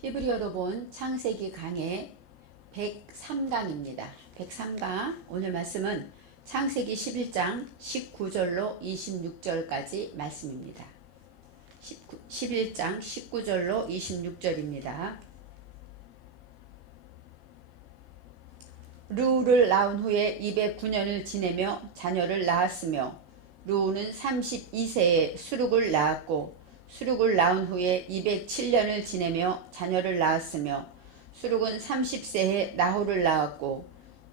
히브리어로 본 창세기 강의 103강입니다. 103강 오늘 말씀은 창세기 11장 19절로 26절까지 말씀입니다. 11장 19절로 26절입니다. 르우를 낳은 후에 209년을 지내며 자녀를 낳았으며 르우는 32세에 수룩을 낳았고 수룩을 낳은 후에 207년을 지내며 자녀를 낳았으며 수룩은 30세에 나홀을 낳았고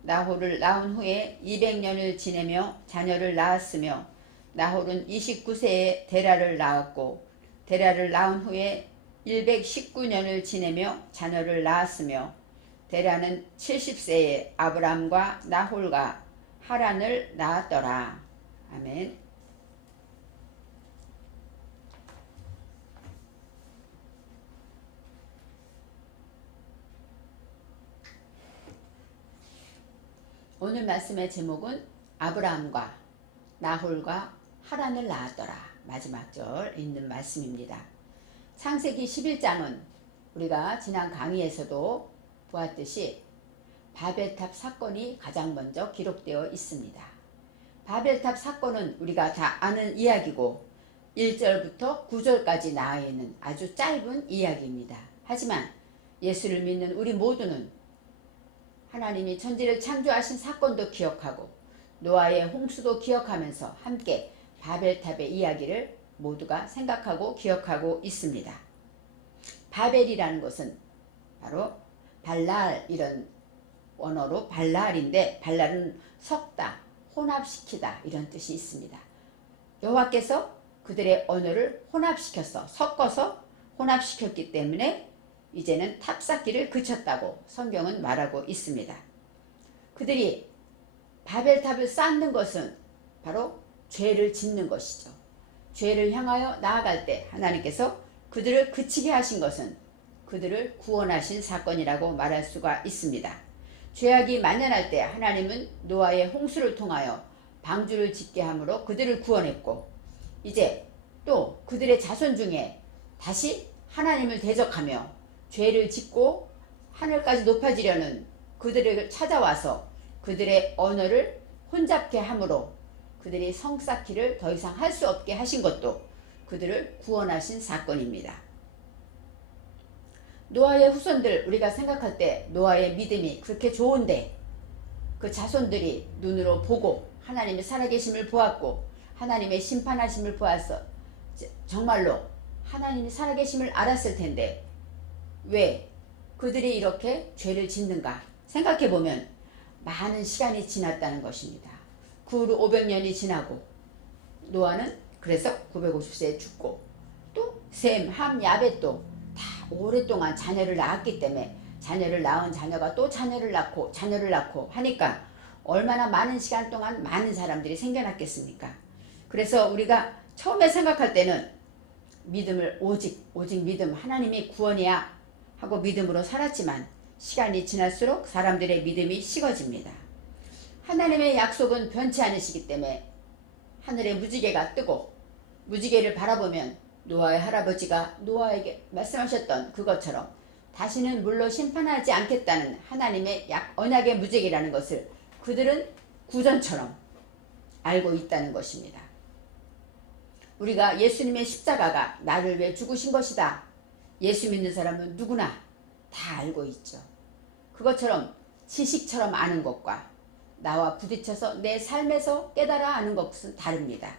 나홀을 낳은 후에 200년을 지내며 자녀를 낳았으며 나홀은 29세에 데라를 낳았고 데라를 낳은 후에 119년을 지내며 자녀를 낳았으며 데라는 70세에 아브람과 나홀과 하란을 낳았더라. 아멘. 오늘 말씀의 제목은 아브라함과 나홀과 하란을 낳았더라. 마지막 절 있는 말씀입니다. 창세기 11장은 우리가 지난 강의에서도 보았듯이 바벨탑 사건이 가장 먼저 기록되어 있습니다. 바벨탑 사건은 우리가 다 아는 이야기고 1절부터 9절까지 나와 있는 아주 짧은 이야기입니다. 하지만 예수를 믿는 우리 모두는 하나님이 천지를 창조하신 사건도 기억하고 노아의 홍수도 기억하면서 함께 바벨탑의 이야기를 모두가 생각하고 기억하고 있습니다. 바벨이라는 것은 바로 발랄 이런 원어로 발랄인데 발랄은 섞다, 혼합시키다 이런 뜻이 있습니다. 여호와께서 그들의 언어를 혼합시켜서 섞어서 혼합시켰기 때문에 이제는 탑 쌓기를 그쳤다고 성경은 말하고 있습니다. 그들이 바벨탑을 쌓는 것은 바로 죄를 짓는 것이죠. 죄를 향하여 나아갈 때 하나님께서 그들을 그치게 하신 것은 그들을 구원하신 사건이라고 말할 수가 있습니다. 죄악이 만연할 때 하나님은 노아의 홍수를 통하여 방주를 짓게 함으로 그들을 구원했고 이제 또 그들의 자손 중에 다시 하나님을 대적하며 죄를 짓고 하늘까지 높아지려는 그들을 찾아와서 그들의 언어를 혼잡게 함으로 그들이 성 쌓기를 더 이상 할 수 없게 하신 것도 그들을 구원하신 사건입니다. 노아의 후손들 우리가 생각할 때 노아의 믿음이 그렇게 좋은데 그 자손들이 눈으로 보고 하나님의 살아계심을 보았고 하나님의 심판하심을 보아서 정말로 하나님이 살아계심을 알았을 텐데 왜 그들이 이렇게 죄를 짓는가 생각해보면 많은 시간이 지났다는 것입니다. 그 후로 500년이 지나고 노아는 그래서 950세에 죽고 또 셈, 함, 야벳도 다 오랫동안 자녀를 낳았기 때문에 자녀를 낳은 자녀가 또 자녀를 낳고 하니까 얼마나 많은 시간 동안 많은 사람들이 생겨났겠습니까? 그래서 우리가 처음에 생각할 때는 믿음을 오직 믿음 하나님이 구원이야 하고 믿음으로 살았지만 시간이 지날수록 사람들의 믿음이 식어집니다. 하나님의 약속은 변치 않으시기 때문에 하늘에 무지개가 뜨고 무지개를 바라보면 노아의 할아버지가 노아에게 말씀하셨던 그것처럼 다시는 물로 심판하지 않겠다는 하나님의 언약의 무지개라는 것을 그들은 구전처럼 알고 있다는 것입니다. 우리가 예수님의 십자가가 나를 위해 죽으신 것이다. 예수 믿는 사람은 누구나 다 알고 있죠. 그것처럼 지식처럼 아는 것과 나와 부딪혀서 내 삶에서 깨달아 아는 것은 다릅니다.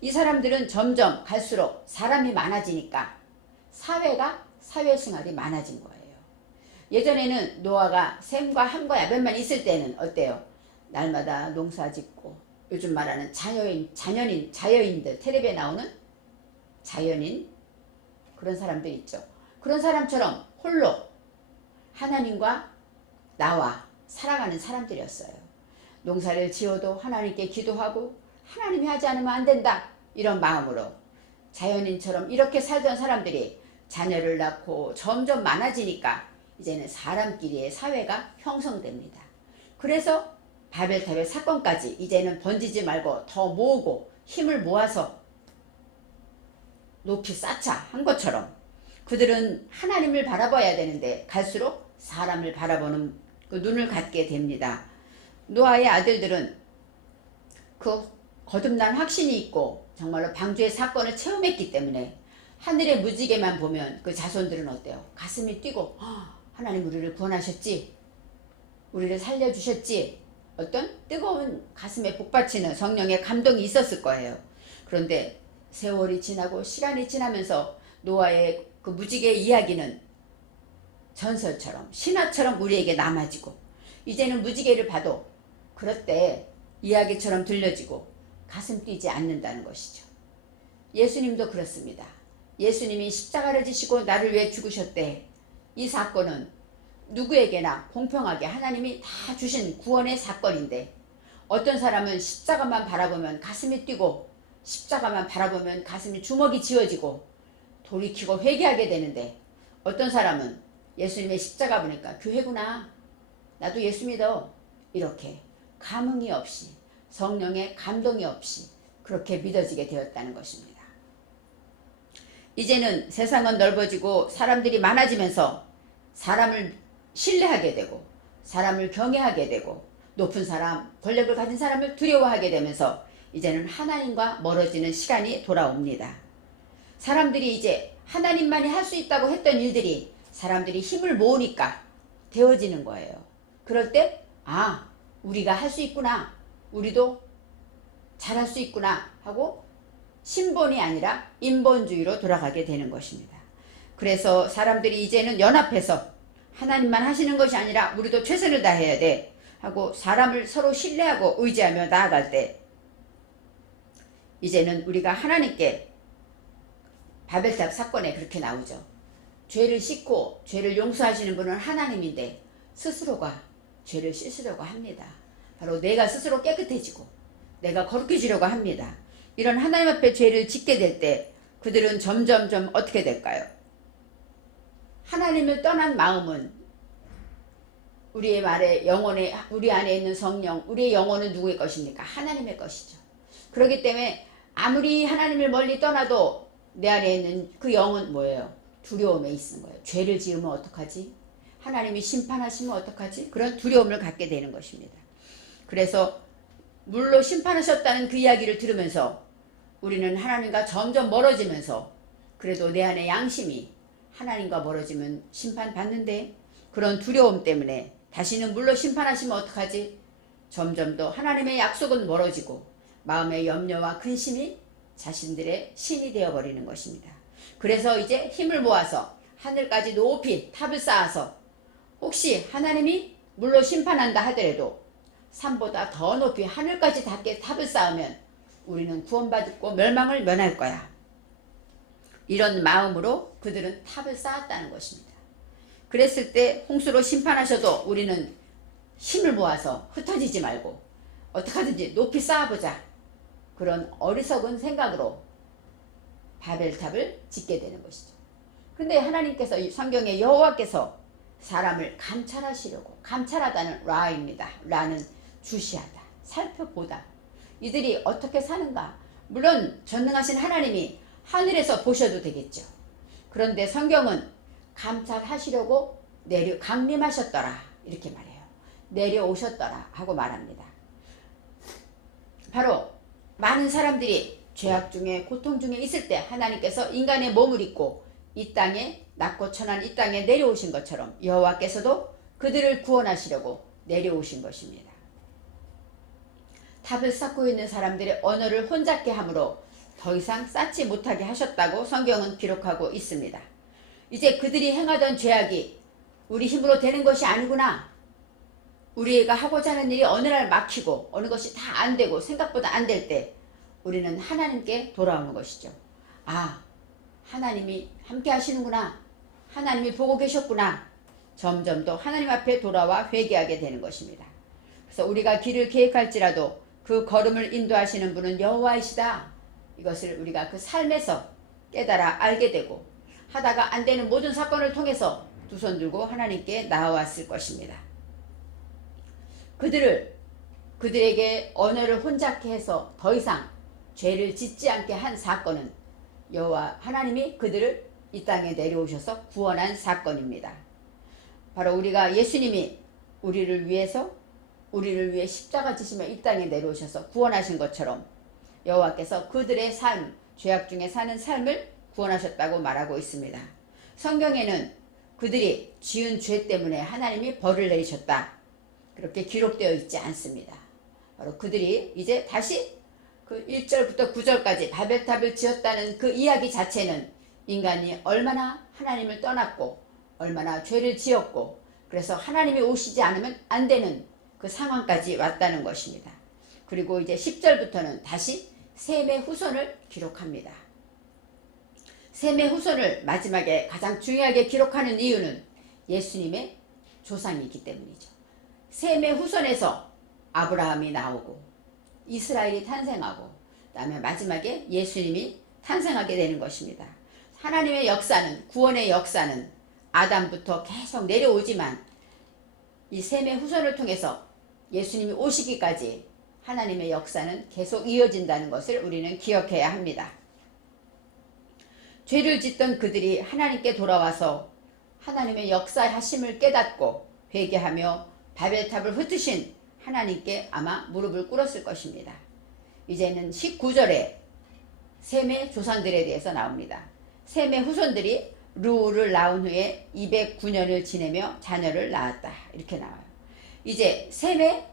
이 사람들은 점점 갈수록 사람이 많아지니까 사회생활이 많아진 거예요. 예전에는 노아가 셈과 함과 야벳만 있을 때는 어때요? 날마다 농사 짓고 요즘 말하는 자여인들 텔레비에 나오는 자연인 그런 사람들 있죠. 그런 사람처럼 홀로 하나님과 나와 살아가는 사람들이었어요. 농사를 지어도 하나님께 기도하고 하나님이 하지 않으면 안 된다 이런 마음으로 자연인처럼 이렇게 살던 사람들이 자녀를 낳고 점점 많아지니까 이제는 사람끼리의 사회가 형성됩니다. 그래서 바벨탑의 사건까지 이제는 번지지 말고 더 모으고 힘을 모아서 높이 쌓자 한 것처럼 그들은 하나님을 바라봐야 되는데 갈수록 사람을 바라보는 그 눈을 갖게 됩니다. 노아의 아들들은 그 거듭난 확신이 있고 정말로 방주의 사건을 체험했기 때문에 하늘의 무지개만 보면 그 자손들은 어때요? 가슴이 뛰고 하나님 우리를 구원하셨지, 우리를 살려주셨지, 어떤 뜨거운 가슴에 복받치는 성령의 감동이 있었을 거예요. 그런데 세월이 지나고 시간이 지나면서 노아의 그 무지개 이야기는 전설처럼 신화처럼 우리에게 남아지고 이제는 무지개를 봐도 그럴 때 이야기처럼 들려지고 가슴 뛰지 않는다는 것이죠. 예수님도 그렇습니다. 예수님이 십자가를 지시고 나를 위해 죽으셨대. 이 사건은 누구에게나 공평하게 하나님이 다 주신 구원의 사건인데 어떤 사람은 십자가만 바라보면 가슴이 뛰고 십자가만 바라보면 가슴이 주먹이 쥐어지고 돌이키고 회개하게 되는데 어떤 사람은 예수님의 십자가 보니까 교회구나, 나도 예수 믿어, 이렇게 감흥이 없이 성령의 감동이 없이 그렇게 믿어지게 되었다는 것입니다. 이제는 세상은 넓어지고 사람들이 많아지면서 사람을 신뢰하게 되고 사람을 경외하게 되고 높은 사람, 권력을 가진 사람을 두려워하게 되면서 이제는 하나님과 멀어지는 시간이 돌아옵니다. 사람들이 이제 하나님만이 할 수 있다고 했던 일들이 사람들이 힘을 모으니까 되어지는 거예요. 그럴 때 우리가 할 수 있구나, 우리도 잘할 수 있구나 하고 신본이 아니라 인본주의로 돌아가게 되는 것입니다. 그래서 사람들이 이제는 연합해서 하나님만 하시는 것이 아니라 우리도 최선을 다해야 돼 하고 사람을 서로 신뢰하고 의지하며 나아갈 때 이제는 우리가 하나님께 바벨탑 사건에 그렇게 나오죠. 죄를 씻고 죄를 용서하시는 분은 하나님인데 스스로가 죄를 씻으려고 합니다. 바로 내가 스스로 깨끗해지고 내가 거룩해지려고 합니다. 이런 하나님 앞에 죄를 짓게 될 때 그들은 점점점 어떻게 될까요? 하나님을 떠난 마음은 우리의 말에 영혼에 우리 안에 있는 성령, 우리의 영혼은 누구의 것입니까? 하나님의 것이죠. 그렇기 때문에 아무리 하나님을 멀리 떠나도 내 안에 있는 그 영은 뭐예요? 두려움에 있는 거예요. 죄를 지으면 어떡하지? 하나님이 심판하시면 어떡하지? 그런 두려움을 갖게 되는 것입니다. 그래서 물로 심판하셨다는 그 이야기를 들으면서 우리는 하나님과 점점 멀어지면서 그래도 내 안에 양심이 하나님과 멀어지면 심판받는데 그런 두려움 때문에 다시는 물로 심판하시면 어떡하지? 점점 더 하나님의 약속은 멀어지고 마음의 염려와 근심이 자신들의 신이 되어버리는 것입니다. 그래서 이제 힘을 모아서 하늘까지 높이 탑을 쌓아서 혹시 하나님이 물로 심판한다 하더라도 산보다 더 높이 하늘까지 닿게 탑을 쌓으면 우리는 구원받고 멸망을 면할 거야. 이런 마음으로 그들은 탑을 쌓았다는 것입니다. 그랬을 때 홍수로 심판하셔도 우리는 힘을 모아서 흩어지지 말고 어떻게 하든지 높이 쌓아보자. 그런 어리석은 생각으로 바벨탑을 짓게 되는 것이죠. 근데 하나님께서 성경에 여호와께서 사람을 감찰하시려고, 감찰하다는 라입니다. 라는 주시하다, 살펴보다. 이들이 어떻게 사는가. 물론 전능하신 하나님이 하늘에서 보셔도 되겠죠. 그런데 성경은 감찰하시려고 강림하셨더라 이렇게 말해요. 내려오셨더라 하고 말합니다. 바로 많은 사람들이 죄악 중에 고통 중에 있을 때 하나님께서 인간의 몸을 입고 이 땅에 낮고 천한 이 땅에 내려오신 것처럼 여호와께서도 그들을 구원하시려고 내려오신 것입니다. 탑을 쌓고 있는 사람들의 언어를 혼잡게 함으로 더 이상 쌓지 못하게 하셨다고 성경은 기록하고 있습니다. 이제 그들이 행하던 죄악이 우리 힘으로 되는 것이 아니구나. 우리가 하고자 하는 일이 어느 날 막히고 어느 것이 다 안 되고 생각보다 안 될 때 우리는 하나님께 돌아오는 것이죠. 하나님이 함께 하시는구나. 하나님이 보고 계셨구나. 점점 더 하나님 앞에 돌아와 회개하게 되는 것입니다. 그래서 우리가 길을 계획할지라도 그 걸음을 인도하시는 분은 여호와이시다. 이것을 우리가 그 삶에서 깨달아 알게 되고 하다가 안 되는 모든 사건을 통해서 두 손 들고 하나님께 나아왔을 것입니다. 그들에게 언어를 혼잡게 해서 더 이상 죄를 짓지 않게 한 사건은 여호와 하나님이 그들을 이 땅에 내려오셔서 구원한 사건입니다. 바로 우리가 예수님이 우리를 위해 십자가 지시며 이 땅에 내려오셔서 구원하신 것처럼 여호와께서 그들의 삶, 죄악 중에 사는 삶을 구원하셨다고 말하고 있습니다. 성경에는 그들이 지은 죄 때문에 하나님이 벌을 내리셨다, 그렇게 기록되어 있지 않습니다. 바로 그들이 이제 다시 그 1절부터 9절까지 바벨탑을 지었다는 그 이야기 자체는 인간이 얼마나 하나님을 떠났고 얼마나 죄를 지었고 그래서 하나님이 오시지 않으면 안 되는 그 상황까지 왔다는 것입니다. 그리고 이제 10절부터는 다시 셈의 후손을 기록합니다. 셈의 후손을 마지막에 가장 중요하게 기록하는 이유는 예수님의 조상이기 때문이죠. 셈의 후손에서 아브라함이 나오고 이스라엘이 탄생하고 그다음에 마지막에 예수님이 탄생하게 되는 것입니다. 하나님의 역사는, 구원의 역사는 아담부터 계속 내려오지만 이 셈의 후손을 통해서 예수님이 오시기까지 하나님의 역사는 계속 이어진다는 것을 우리는 기억해야 합니다. 죄를 짓던 그들이 하나님께 돌아와서 하나님의 역사하심을 깨닫고 회개하며 바벨탑을 흩으신 하나님께 아마 무릎을 꿇었을 것입니다. 이제는 19절에 셈의 조상들에 대해서 나옵니다. 셈의 후손들이 루우를 낳은 후에 209년을 지내며 자녀를 낳았다, 이렇게 나와요. 이제 셈의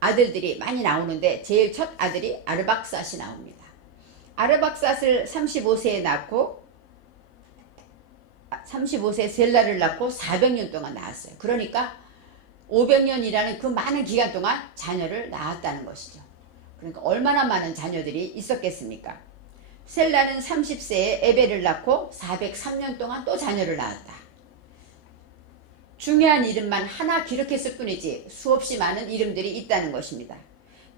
아들들이 많이 나오는데 제일 첫 아들이 아르박삿이 나옵니다. 아르박삿을 35세에 낳고 35세 셀라를 낳고 400년 동안 낳았어요. 그러니까 500년이라는 그 많은 기간 동안 자녀를 낳았다는 것이죠. 그러니까 얼마나 많은 자녀들이 있었겠습니까? 셀라는 30세에 에벨을 낳고 403년 동안 또 자녀를 낳았다. 중요한 이름만 하나 기록했을 뿐이지 수없이 많은 이름들이 있다는 것입니다.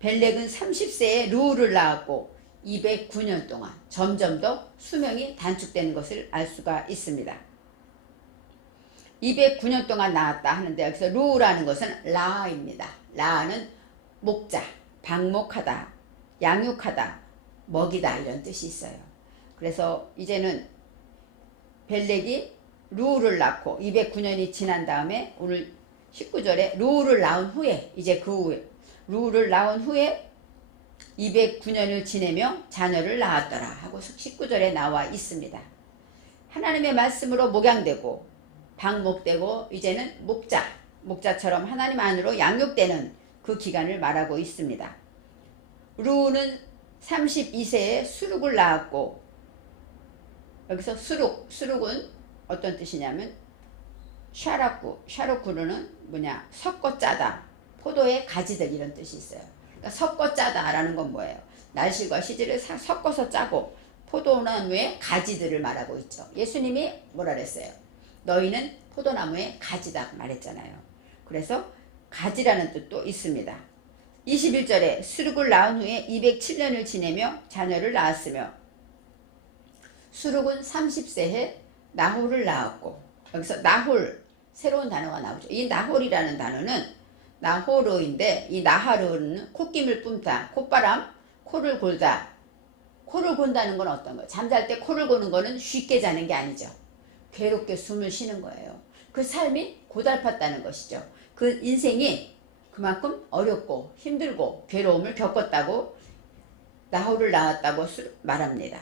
벨렉은 30세에 루우를 낳았고 209년 동안 점점 더 수명이 단축되는 것을 알 수가 있습니다. 209년 동안 낳았다 하는데 여기서 루우라는 것은 라아입니다. 라아는 목자, 방목하다, 양육하다, 먹이다 이런 뜻이 있어요. 그래서 이제는 벨렉이 루우를 낳고 209년이 지난 다음에 오늘 19절에 루우를 낳은 후에 이제 그 후에 루우를 낳은 후에 209년을 지내며 자녀를 낳았더라 하고 19절에 나와 있습니다. 하나님의 말씀으로 목양되고 방목되고 이제는 목자처럼 하나님 안으로 양육되는 그 기간을 말하고 있습니다. 루우는 32세에 수룩을 낳았고 여기서 수룩은 어떤 뜻이냐면 샤르쿠르는 뭐냐, 섞어 짜다, 포도의 가지들 이런 뜻이 있어요. 그러니까 섞어 짜다라는 건 뭐예요? 날씨와 시절을 섞어서 짜고 포도나무의 가지들을 말하고 있죠. 예수님이 뭐라 그랬어요? 너희는 포도나무의 가지다 말했잖아요. 그래서 가지라는 뜻도 있습니다. 21절에 수룩을 낳은 후에 207년을 지내며 자녀를 낳았으며 수룩은 30세에 나홀을 낳았고 여기서 나홀, 새로운 단어가 나오죠. 이 나홀이라는 단어는 나호르인데 이 나하르는 콧김을 뿜다, 콧바람, 코를 골다. 코를 곤다는 건 어떤 거예요? 잠잘 때 코를 고는 거는 쉽게 자는 게 아니죠. 괴롭게 숨을 쉬는 거예요. 그 삶이 고달팠다는 것이죠. 그 인생이 그만큼 어렵고 힘들고 괴로움을 겪었다고 나홀을 낳았다고 말합니다.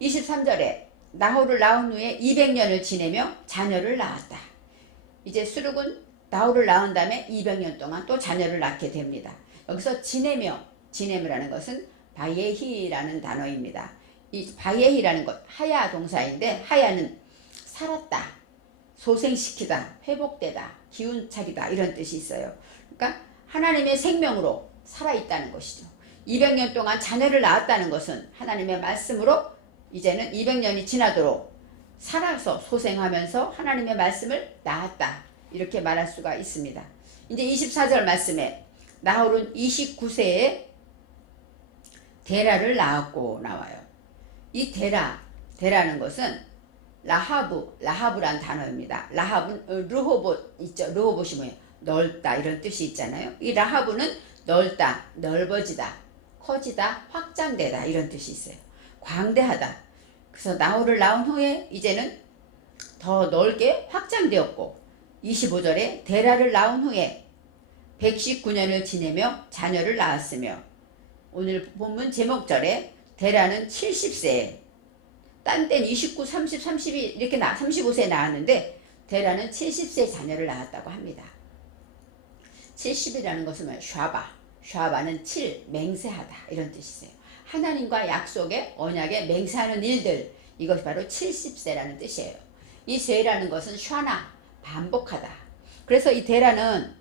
23절에 나홀을 낳은 후에 200년을 지내며 자녀를 낳았다. 이제 수룩은 나홀을 낳은 다음에 200년 동안 또 자녀를 낳게 됩니다. 여기서 지내며라는 것은 바예히라는 단어입니다. 이 바예히라는 것, 하야 동사인데 하야는 살았다, 소생시키다, 회복되다, 기운차리다 이런 뜻이 있어요. 그러니까 하나님의 생명으로 살아있다는 것이죠. 200년 동안 자녀를 낳았다는 것은 하나님의 말씀으로 이제는 200년이 지나도록 살아서 소생하면서 하나님의 말씀을 낳았다, 이렇게 말할 수가 있습니다. 이제 24절 말씀에 나홀은 29세에 데라를 낳았고 나와요. 이 데라는 것은 라하브란 단어입니다. 라하브는 르호봇 있죠. 르호봇이 뭐예요? 넓다 이런 뜻이 있잖아요. 이 라하브는 넓다, 넓어지다, 커지다, 확장되다 이런 뜻이 있어요. 광대하다. 그래서 나홀을 낳은 후에 이제는 더 넓게 확장되었고 25절에 데라를 낳은 후에 119년을 지내며 자녀를 낳았으며 오늘 본문 제목절에 데라는 70세에 딴 땐 29, 30, 32 이렇게 35세에 낳았는데 데라는 70세 자녀를 낳았다고 합니다. 70이라는 것은 샤바는 7, 맹세하다 이런 뜻이세요. 하나님과 약속의 언약에 맹세하는 일들, 이것이 바로 70세라는 뜻이에요. 이 세라는 것은 샤나, 반복하다. 그래서 이 데라는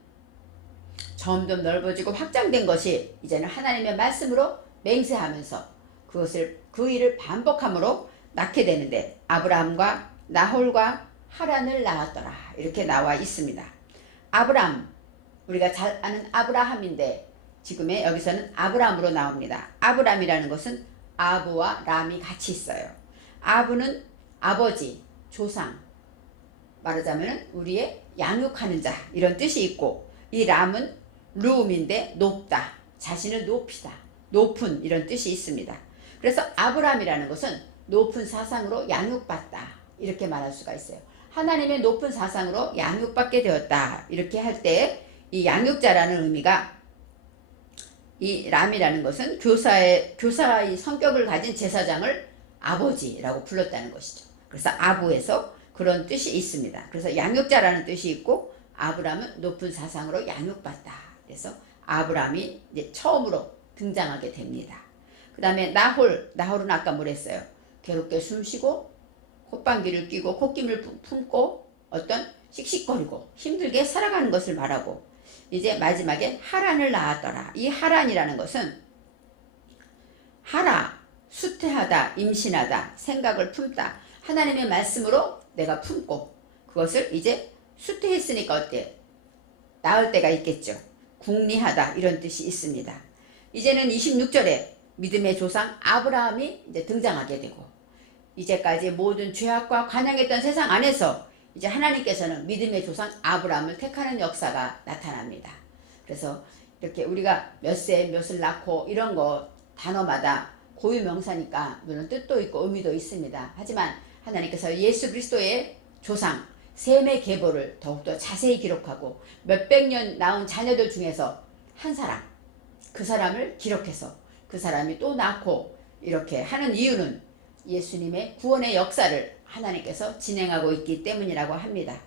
점점 넓어지고 확장된 것이 이제는 하나님의 말씀으로 맹세하면서 그 일을 반복함으로 낳게 되는데 아브라함과 나홀과 하란을 낳았더라 이렇게 나와 있습니다. 아브람, 우리가 잘 아는 아브라함인데 지금의 여기서는 아브람으로 나옵니다. 아브람이라는 것은 아브와 람이 같이 있어요. 아브는 아버지, 조상, 말하자면 우리의 양육하는 자 이런 뜻이 있고 이 람은 루음인데 높다, 자신을 높이다, 높은 이런 뜻이 있습니다. 그래서 아브람이라는 것은 높은 사상으로 양육받다 이렇게 말할 수가 있어요. 하나님의 높은 사상으로 양육받게 되었다 이렇게 할 때 이 양육자라는 의미가 이 람이라는 것은 교사의 성격을 가진 제사장을 아버지라고 불렀다는 것이죠. 그래서 아부에서 그런 뜻이 있습니다. 그래서 양육자라는 뜻이 있고 아브람은 높은 사상으로 양육받다. 그래서 아브람이 이제 처음으로 등장하게 됩니다. 그 다음에 나홀은 아까 뭐랬어요? 괴롭게 숨쉬고 콧방귀를 뀌고 콧김을 품고 어떤 씩씩거리고 힘들게 살아가는 것을 말하고 이제 마지막에 하란을 낳았더라. 이 하란이라는 것은 수태하다, 임신하다, 생각을 품다. 하나님의 말씀으로 내가 품고 그것을 이제 수태했으니까 어때? 낳을 때가 있겠죠. 궁리하다 이런 뜻이 있습니다. 이제는 26절에 믿음의 조상 아브라함이 이제 등장하게 되고 이제까지 모든 죄악과 관영했던 세상 안에서 이제 하나님께서는 믿음의 조상 아브라함을 택하는 역사가 나타납니다. 그래서 이렇게 우리가 몇을 낳고 이런 거 단어마다 고유명사니까 물론 뜻도 있고 의미도 있습니다. 하지만 하나님께서 예수 그리스도의 조상 셈의 계보를 더욱더 자세히 기록하고 몇백 년 낳은 자녀들 중에서 한 사람, 그 사람을 기록해서 그 사람이 또 낳고 이렇게 하는 이유는 예수님의 구원의 역사를 하나님께서 진행하고 있기 때문이라고 합니다.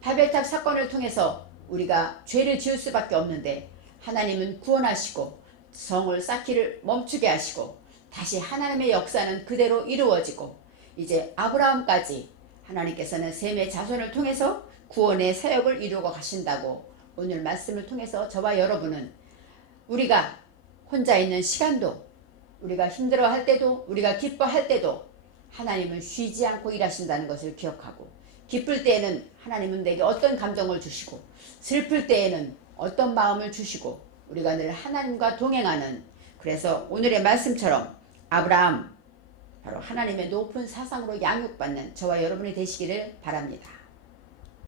바벨탑 사건을 통해서 우리가 죄를 지을 수밖에 없는데 하나님은 구원하시고 성을 쌓기를 멈추게 하시고 다시 하나님의 역사는 그대로 이루어지고 이제 아브라함까지 하나님께서는 셈의 자손을 통해서 구원의 사역을 이루고 가신다고 오늘 말씀을 통해서 저와 여러분은 우리가 혼자 있는 시간도 우리가 힘들어할 때도 우리가 기뻐할 때도 하나님은 쉬지 않고 일하신다는 것을 기억하고 기쁠 때에는 하나님은 내게 어떤 감정을 주시고 슬플 때에는 어떤 마음을 주시고 우리가 늘 하나님과 동행하는 그래서 오늘의 말씀처럼 아브라함 바로 하나님의 높은 사상으로 양육받는 저와 여러분이 되시기를 바랍니다.